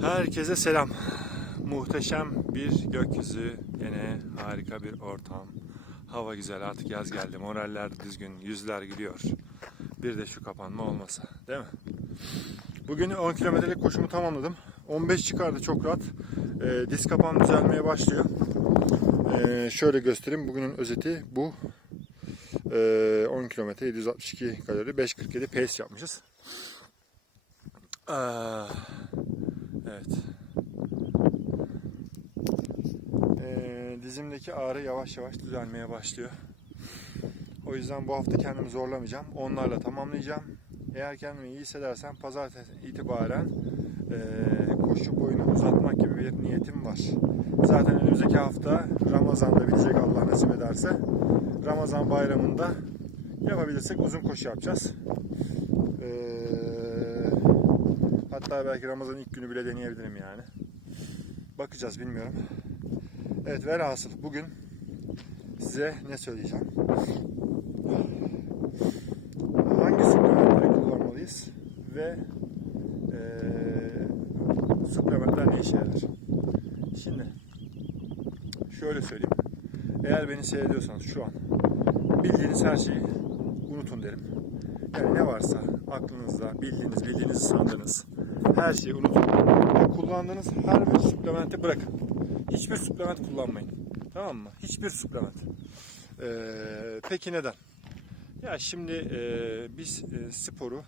Herkese selam. Muhteşem bir gökyüzü, yine harika bir ortam. Hava güzel, artık yaz geldi. Moraller düzgün, yüzler gülüyor. Bir de şu kapanma olmasa, değil mi? Bugün 10 kilometrelik koşumu tamamladım. 15 çıkardı çok rahat. Ee, diz kapağım düzelmeye başlıyor. Ee, şöyle göstereyim. Bugünün özeti bu. Ee, 10 kilometre 762 kalori 5.47 pace yapmışız. Aa, evet. Ee, dizimdeki ağrı yavaş yavaş düzelmeye başlıyor. O yüzden bu hafta kendimi zorlamayacağım. Onlarla tamamlayacağım. Eğer kendimi iyi hissedersem pazartesi itibaren ee, koşu boyunu uzatmak gibi bir niyetim var. Zaten önümüzdeki hafta Ramazan'da bitecek Allah nasip ederse. Ramazan bayramında yapabilirsek uzun koşu yapacağız. Ee, hatta belki Ramazan ilk günü bile deneyebilirim yani. Bakacağız bilmiyorum. Evet velhasıl bugün size ne söyleyeceğim? Hangi suplementleri kullanmalıyız ve eee suplementler ne işe yarar? Şimdi şöyle söyleyeyim. Eğer beni seyrediyorsanız şu an bildiğiniz her şeyi unutun derim. Yani ne varsa aklınızda bildiğiniz, bildiğinizi sandığınız her şeyi unutun. Ve kullandığınız her bir suplementi bırakın. Hiçbir suplement kullanmayın. Tamam mı? Hiçbir suplement. Ee, peki neden? Ya şimdi e, biz e, sporu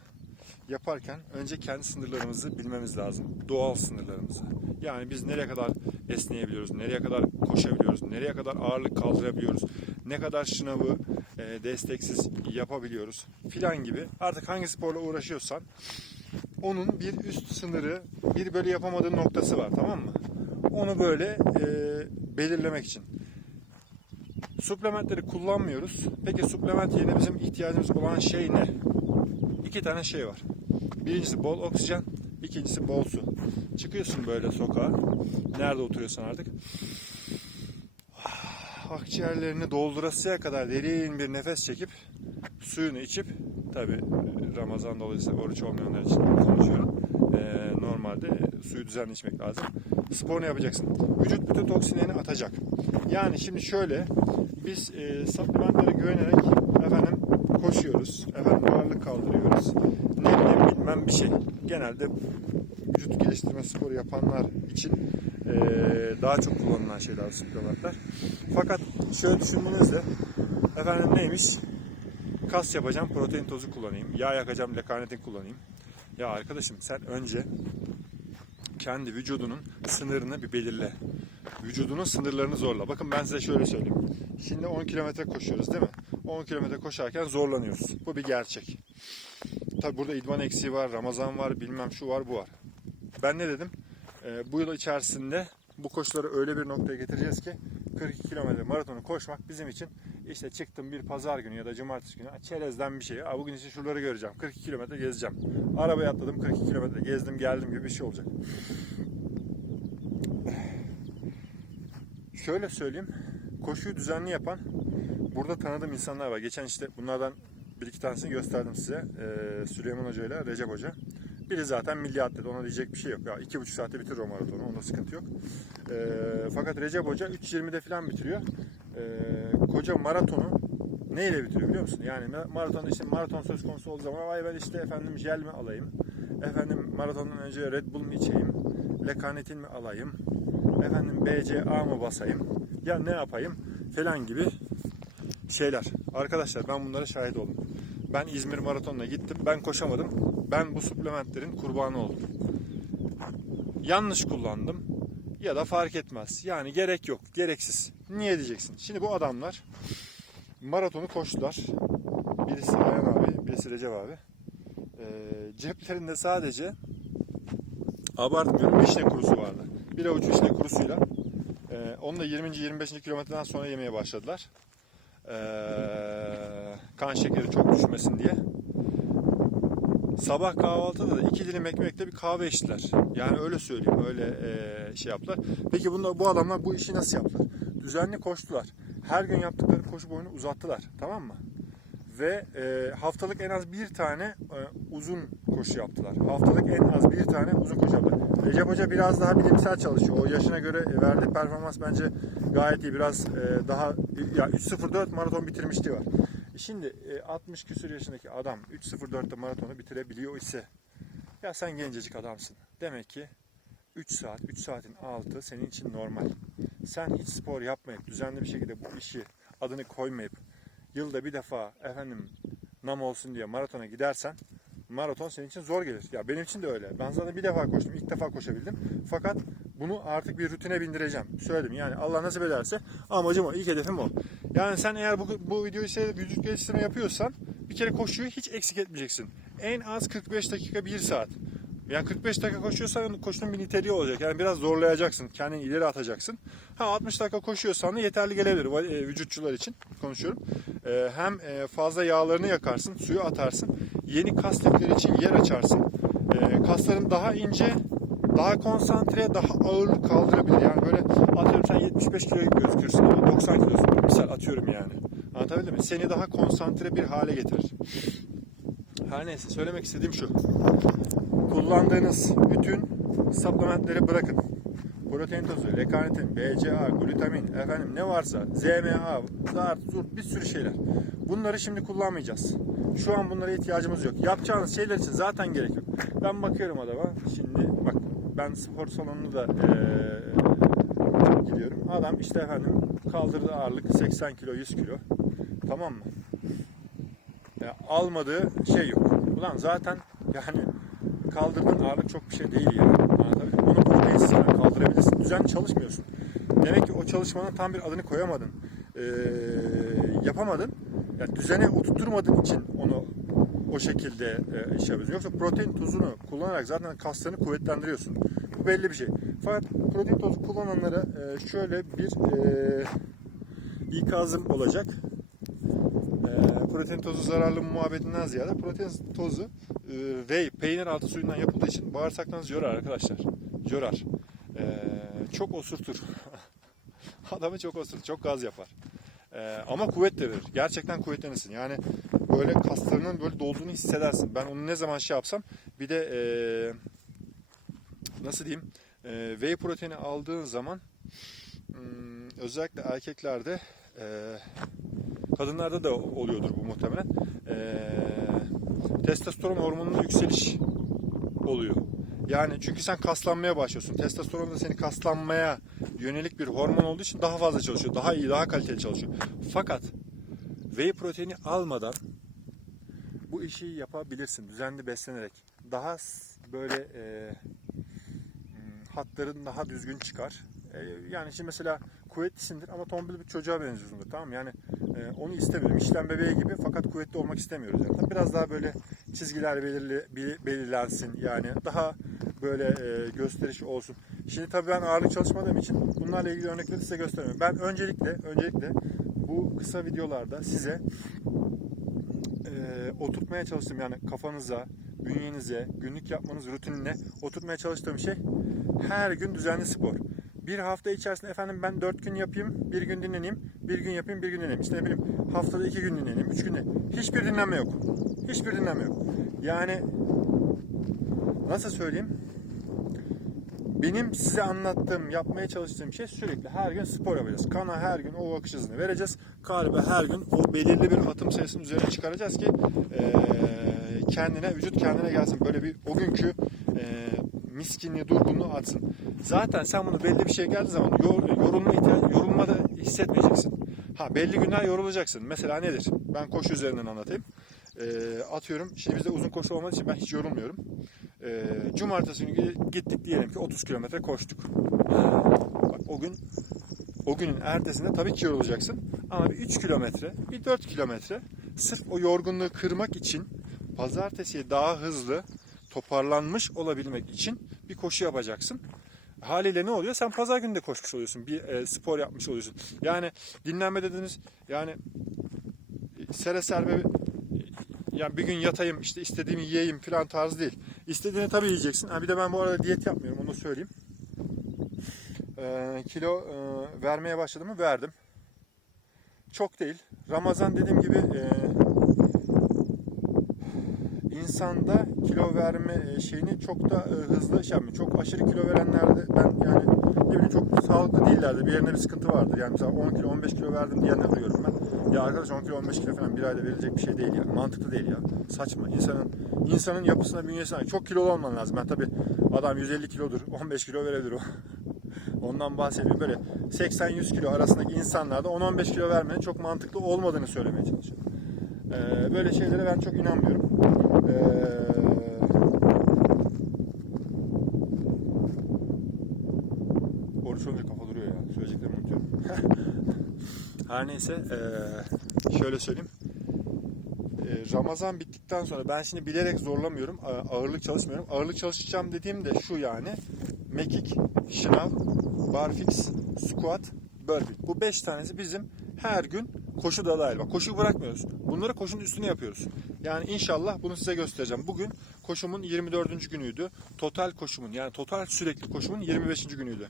yaparken önce kendi sınırlarımızı bilmemiz lazım. Doğal sınırlarımızı. Yani biz nereye kadar esneyebiliyoruz, nereye kadar koşabiliyoruz, nereye kadar ağırlık kaldırabiliyoruz, ne kadar şınavı e, desteksiz yapabiliyoruz filan gibi. Artık hangi sporla uğraşıyorsan onun bir üst sınırı, bir böyle yapamadığın noktası var tamam mı? Onu böyle e, belirlemek için. Suplementleri kullanmıyoruz. Peki suplement yerine bizim ihtiyacımız olan şey ne? İki tane şey var. Birincisi bol oksijen, ikincisi bol su. Çıkıyorsun böyle sokağa. Nerede oturuyorsan artık. Akciğerlerini doldurasıya kadar derin bir nefes çekip suyunu içip tabi Ramazan dolayısıyla oruç olmayanlar için konuşuyorum. Ee, normalde suyu düzenli içmek lazım. Sporunu yapacaksın. Vücut bütün toksinlerini atacak. Yani şimdi şöyle biz e, supplementlere güvenerek efendim koşuyoruz. Efendim ağırlık kaldırıyoruz. Ne bileyim bilmem bir şey. Genelde vücut geliştirme sporu yapanlar için e, daha çok kullanılan şeyler supplementler. Fakat şöyle düşündüğünüzde efendim neymiş? Kas yapacağım, protein tozu kullanayım. Yağ yakacağım, lekanetin kullanayım. Ya arkadaşım sen önce kendi vücudunun sınırını bir belirle. Vücudunun sınırlarını zorla. Bakın ben size şöyle söyleyeyim. Şimdi 10 kilometre koşuyoruz değil mi? 10 kilometre koşarken zorlanıyoruz. Bu bir gerçek. Tabi burada idman eksiği var, Ramazan var, bilmem şu var, bu var. Ben ne dedim? Ee, bu yıl içerisinde bu koşuları öyle bir noktaya getireceğiz ki 42 kilometre maratonu koşmak bizim için işte çıktım bir pazar günü ya da cumartesi günü çerezden bir şey. Aa, bugün için şuraları göreceğim. 42 kilometre gezeceğim. Arabaya atladım 42 kilometre gezdim geldim gibi bir şey olacak. Şöyle söyleyeyim. Koşuyu düzenli yapan burada tanıdığım insanlar var. Geçen işte bunlardan bir iki tanesini gösterdim size. Ee, Süleyman Hoca ile Recep Hoca. Biri zaten milli atlet. Ona diyecek bir şey yok. Ya iki buçuk saatte bitirir o maratonu. Onda sıkıntı yok. Ee, fakat Recep Hoca 3.20'de falan bitiriyor. Ee, koca maratonu neyle bitiriyor biliyor musun? Yani maraton işte maraton söz konusu olduğu zaman vay ben işte efendim jel mi alayım? Efendim maratondan önce Red Bull mu içeyim? Lekanetin mi alayım? Efendim BCA mı basayım? Ya ne yapayım? Falan gibi şeyler. Arkadaşlar ben bunlara şahit oldum. Ben İzmir Maratonu'na gittim. Ben koşamadım. Ben bu suplementlerin kurbanı oldum. Yanlış kullandım ya da fark etmez. Yani gerek yok, gereksiz. Niye diyeceksin? Şimdi bu adamlar maratonu koştular. Birisi Ayhan abi, birisi Recep abi. Ee, ceplerinde sadece abartmıyorum vişne kurusu vardı. Bir avuç vişne kurusuyla e, onu da 20. 25. kilometreden sonra yemeye başladılar. Ee, kan şekeri çok düşmesin diye. Sabah kahvaltıda da iki dilim ekmekle bir kahve içtiler. Yani öyle söyleyeyim, öyle e, şey yaptılar. Peki bunda, bu adamlar bu işi nasıl yaptılar? Düzenli koştular. Her gün yaptıkları koşu boyunu uzattılar. Tamam mı? Ve e, haftalık en az bir tane e, uzun koşu yaptılar. Haftalık en az bir tane uzun koşu yaptılar. Recep Hoca biraz daha bilimsel çalışıyor. O yaşına göre verdiği performans bence gayet iyi. Biraz e, daha ya 3.04 maraton bitirmişliği var. Şimdi e, 60 küsur yaşındaki adam 3.04'te maratonu bitirebiliyor ise ya sen gencecik adamsın. Demek ki 3 saat, 3 saatin altı senin için normal. Sen hiç spor yapmayıp, düzenli bir şekilde bu işi adını koymayıp, yılda bir defa efendim nam olsun diye maratona gidersen maraton senin için zor gelir. Ya benim için de öyle. Ben zaten bir defa koştum. ilk defa koşabildim. Fakat bunu artık bir rutine bindireceğim. Söyledim yani Allah nasip ederse amacım o. ilk hedefim o. Yani sen eğer bu, bu videoyu seyredip vücut geliştirme yapıyorsan bir kere koşuyu hiç eksik etmeyeceksin. En az 45 dakika 1 saat. Yani 45 dakika koşuyorsan koşunun bir niteliği olacak. Yani biraz zorlayacaksın. Kendini ileri atacaksın. Ha 60 dakika koşuyorsan da yeterli gelebilir e, vücutçular için konuşuyorum. E, hem e, fazla yağlarını yakarsın, suyu atarsın. Yeni kas lifleri için yer açarsın. Kasların daha ince, daha konsantre, daha ağır kaldırabilir. Yani böyle atıyorum sen 75 kilo gibi gözükürsün ama 90 kilosun. Misal atıyorum yani. Anlatabildim mi? Seni daha konsantre bir hale getirir. Her neyse söylemek istediğim şu kullandığınız bütün supplementleri bırakın. Protein tozu, lekanitin, BCA, glutamin, efendim ne varsa, ZMA, zart, zurt bir sürü şeyler. Bunları şimdi kullanmayacağız. Şu an bunlara ihtiyacımız yok. Yapacağınız şeyler için zaten gerek yok. Ben bakıyorum adama. Şimdi bak ben spor salonunu da eee, gidiyorum. Adam işte efendim kaldırdığı ağırlık 80 kilo, 100 kilo. Tamam mı? Ya almadığı şey yok. Ulan zaten yani kaldırdığın ağırlık çok bir şey değil yani. Anlatabildim mi? Onu falan kaldırabilirsin. Düzenli çalışmıyorsun. Demek ki o çalışmanın tam bir adını koyamadın. Ee, yapamadın. Yani düzene oturtturmadığın için onu o şekilde e, iş yapıyorsun. Yoksa protein tozunu kullanarak zaten kaslarını kuvvetlendiriyorsun. Bu belli bir şey. Fakat protein tozu kullananlara e, şöyle bir e, ikazım olacak. Ee, protein tozu zararlı muhabbetinden ziyade protein tozu e, whey, peynir altı suyundan yapıldığı için bağırsaklarınızı yorar arkadaşlar. Yorar. Ee, çok osurtur. Adamı çok osurtur, çok gaz yapar. Ee, ama kuvvet de verir. Gerçekten kuvvetlenirsin. Yani böyle kaslarının böyle dolduğunu hissedersin. Ben onu ne zaman şey yapsam bir de e, nasıl diyeyim e, whey proteini aldığın zaman hmm, özellikle erkeklerde e, Kadınlarda da oluyordur bu muhtemelen. Testosteron hormonunda yükseliş oluyor. Yani çünkü sen kaslanmaya başlıyorsun. Testosteron da seni kaslanmaya yönelik bir hormon olduğu için daha fazla çalışıyor. Daha iyi, daha kaliteli çalışıyor. Fakat whey proteini almadan bu işi yapabilirsin. Düzenli beslenerek. Daha böyle e, hmm, hatların daha düzgün çıkar. E, yani şimdi mesela kuvvetlisindir ama tombul bir çocuğa benziyorsundur tamam mı? Yani e, onu istemiyorum. İşlem bebeği gibi fakat kuvvetli olmak istemiyoruz zaten. Biraz daha böyle çizgiler belirli, bel- belirlensin yani daha böyle e, gösteriş olsun. Şimdi tabii ben ağırlık çalışmadığım için bunlarla ilgili örnekleri size göstermiyorum. Ben öncelikle öncelikle bu kısa videolarda size e, oturtmaya çalıştım yani kafanıza, bünyenize, günlük yapmanız rutinine oturtmaya çalıştığım şey her gün düzenli spor. Bir hafta içerisinde efendim ben 4 gün yapayım, bir gün dinleneyim, bir gün yapayım, bir gün dinleneyim. İşte ne bileyim haftada 2 gün dinleneyim, 3 gün dinleneyim. Hiçbir dinlenme yok. Hiçbir dinlenme yok. Yani nasıl söyleyeyim? Benim size anlattığım, yapmaya çalıştığım şey sürekli her gün spor yapacağız. Kana her gün o akış hızını vereceğiz. Kalbe her gün o belirli bir atım sayısının üzerine çıkaracağız ki eee, kendine, vücut kendine gelsin. Böyle bir o günkü eee miskinliği, durgunluğu atsın. Zaten sen bunu belli bir şey geldiği zaman yor, yorulma, yorulma da hissetmeyeceksin. Ha belli günler yorulacaksın. Mesela nedir? Ben koşu üzerinden anlatayım. Eee, atıyorum. Şimdi bizde uzun koşu olmadığı için ben hiç yorulmuyorum. Eee cumartesi günü gittik diyelim ki 30 kilometre koştuk. Bak o gün o günün ertesinde tabii ki yorulacaksın. Ama bir 3 kilometre, bir 4 kilometre sırf o yorgunluğu kırmak için pazartesiye daha hızlı toparlanmış olabilmek için bir koşu yapacaksın. Haliyle ne oluyor? Sen pazar günü de koşmuş oluyorsun. Bir e, spor yapmış oluyorsun. Yani dinlenme dediniz. Yani e, sere serbe e, yani bir gün yatayım işte istediğimi yiyeyim falan tarzı değil. İstediğini tabii yiyeceksin. Ha, bir de ben bu arada diyet yapmıyorum onu söyleyeyim. Ee, kilo e, vermeye başladım mı? Verdim. Çok değil. Ramazan dediğim gibi e, insanda kilo verme e, şeyini çok da e, hızlı şey yapmıyor. Çok aşırı kilo verenlerde ben yani ne bileyim çok sağlıklı değillerdi. Bir yerinde bir sıkıntı vardır. Yani mesela 10 kilo 15 kilo verdim diyenler duyuyorum ben. Ya arkadaş 10 kilo 15 kilo falan bir ayda verilecek bir şey değil ya. Mantıklı değil ya. Saçma. İnsanın insanın yapısına bünyesine çok kilolu olman lazım. Ben tabii adam 150 kilodur. 15 kilo verebilir o. Ondan bahsediyorum. Böyle 80-100 kilo arasındaki insanlarda 10-15 kilo vermenin çok mantıklı olmadığını söylemeye çalışıyorum. Ee, böyle şeylere ben çok inanmıyorum. Ee, oruç olunca kafa duruyor ya. Söyleyeceklerimi unutuyorum. Her neyse ee, şöyle söyleyeyim. Ee, Ramazan bittikten sonra ben şimdi bilerek zorlamıyorum. Ağırlık çalışmıyorum. Ağırlık çalışacağım dediğim de şu yani. Mekik, şınav, barfix, squat, burpee. Bu beş tanesi bizim her gün koşu da dahil. Bak koşuyu bırakmıyoruz. Bunları koşunun üstüne yapıyoruz. Yani inşallah bunu size göstereceğim. Bugün koşumun 24. günüydü. Total koşumun yani total sürekli koşumun 25. günüydü.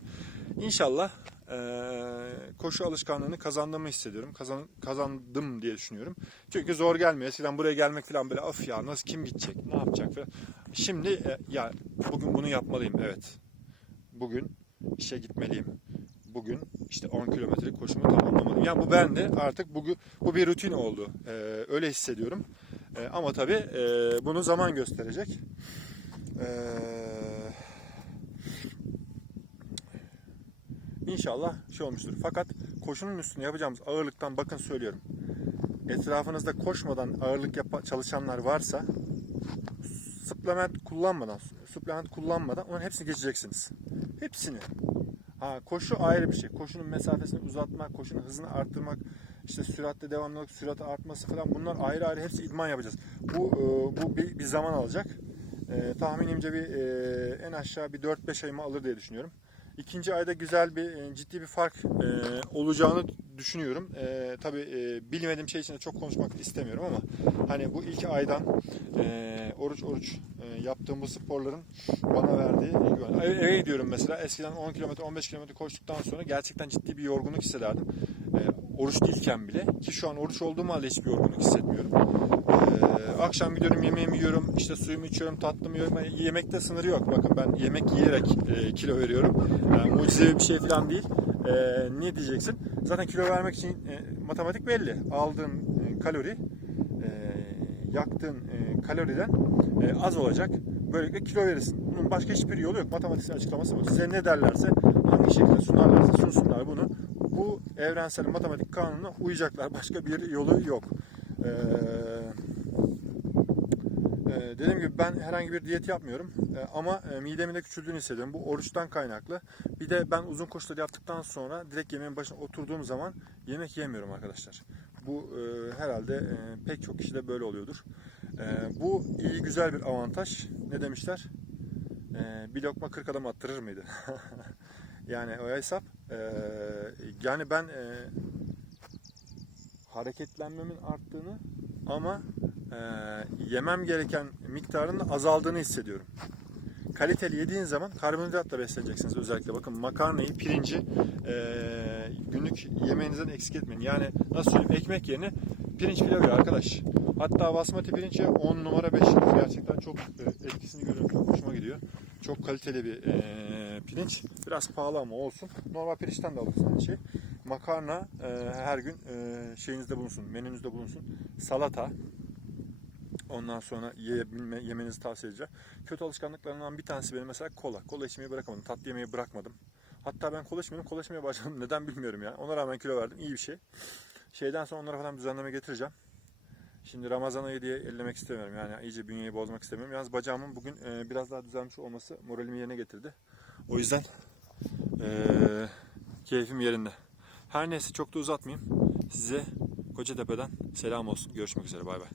İnşallah eee, koşu alışkanlığını kazandığımı hissediyorum. Kazan, kazandım diye düşünüyorum. Çünkü zor gelmiyor. Eskiden buraya gelmek falan böyle of ya nasıl kim gidecek ne yapacak falan. Şimdi e, ya bugün bunu yapmalıyım evet. Bugün işe gitmeliyim. Bugün işte 10 kilometrelik koşumu tamamlamalıyım. Yani bu bende artık bugün bu bir rutin oldu. Ee, öyle hissediyorum. Ee, ama tabii e, bunu zaman gösterecek. Ee, İnşallah şey olmuştur. Fakat koşunun üstüne yapacağımız ağırlıktan bakın söylüyorum. Etrafınızda koşmadan ağırlık yapa, çalışanlar varsa supplement kullanmadan, supplement kullanmadan onların hepsini geçeceksiniz. Hepsini. Ha, koşu ayrı bir şey. Koşunun mesafesini uzatmak, koşunun hızını arttırmak, işte süratte devamlılık, sürat artması falan bunlar ayrı ayrı hepsi idman yapacağız. Bu e, bu bir, bir zaman alacak. E, tahminimce bir e, en aşağı bir 4-5 ayımı alır diye düşünüyorum. İkinci ayda güzel bir e, ciddi bir fark e, olacağını düşünüyorum. E, tabii e, bilmediğim şey için de çok konuşmak istemiyorum ama hani bu ilk aydan e, oruç oruç e, yaptığım bu sporların bana verdiği. Eve, eve gidiyorum mesela eskiden 10 kilometre 15 kilometre koştuktan sonra gerçekten ciddi bir yorgunluk hissederdim. Oruç değilken bile ki şu an oruç olduğum halde hiçbir yorgunluk hissetmiyorum. Ee, akşam gidiyorum yemeğimi yiyorum, işte suyumu içiyorum, tatlımı yiyorum. Yani yemekte sınırı yok. Bakın ben yemek yiyerek e, kilo veriyorum. Yani mucizevi bir şey falan değil. E, niye diyeceksin? Zaten kilo vermek için e, matematik belli. Aldığın e, kalori e, yaktığın e, kaloriden e, az olacak. Böylelikle kilo verirsin. Bunun başka hiçbir yolu yok. Matematiksel açıklaması bu. Size ne derlerse, hangi şekilde sunarlarsa sunsunlar bunu. Bu evrensel matematik kanununa uyacaklar. Başka bir yolu yok. Ee, e, dediğim gibi ben herhangi bir diyet yapmıyorum E, ama e, midemin de küçüldüğünü hissediyorum. Bu oruçtan kaynaklı. Bir de ben uzun koşuları yaptıktan sonra direkt yemeğin başına oturduğum zaman yemek yemiyorum arkadaşlar. Bu e, herhalde pek çok kişide böyle oluyordur. Bu iyi güzel bir avantaj. Ne demişler? Bir lokma 40 adam attırır mıydı? yani o hesap. E, yani ben e, hareketlenmemin arttığını ama e, yemem gereken miktarın azaldığını hissediyorum. Kaliteli yediğin zaman karbonhidratla besleneceksiniz özellikle. Bakın makarnayı, pirinci e, günlük yemeğinizden eksik etmeyin. Yani nasıl söyleyeyim ekmek yerine pirinç pilavı arkadaş. Hatta basmati pirinçe 10 numara 5 yıldız. Gerçekten çok etkisini görüyorum. Çok hoşuma gidiyor. Çok kaliteli bir e, pirinç. Biraz pahalı ama olsun. Normal pirinçten de alırız aynı şey. Makarna e, her gün e, şeyinizde bulunsun, menünüzde bulunsun. Salata, Ondan sonra yiyebilme, yemenizi tavsiye edeceğim. Kötü alışkanlıklarımdan bir tanesi benim mesela kola. Kola içmeyi bırakamadım. Tatlı yemeyi bırakmadım. Hatta ben kola içmiyordum. Kola içmeye başladım. Neden bilmiyorum ya. Ona rağmen kilo verdim. İyi bir şey. Şeyden sonra onlara falan düzenleme getireceğim. Şimdi Ramazan ayı diye ellemek istemiyorum. Yani iyice bünyeyi bozmak istemiyorum. Yalnız bacağımın bugün e, biraz daha düzelmiş olması moralimi yerine getirdi. O yüzden e, keyfim yerinde. Her neyse çok da uzatmayayım. Size Kocatepe'den selam olsun. Görüşmek üzere. Bay bay.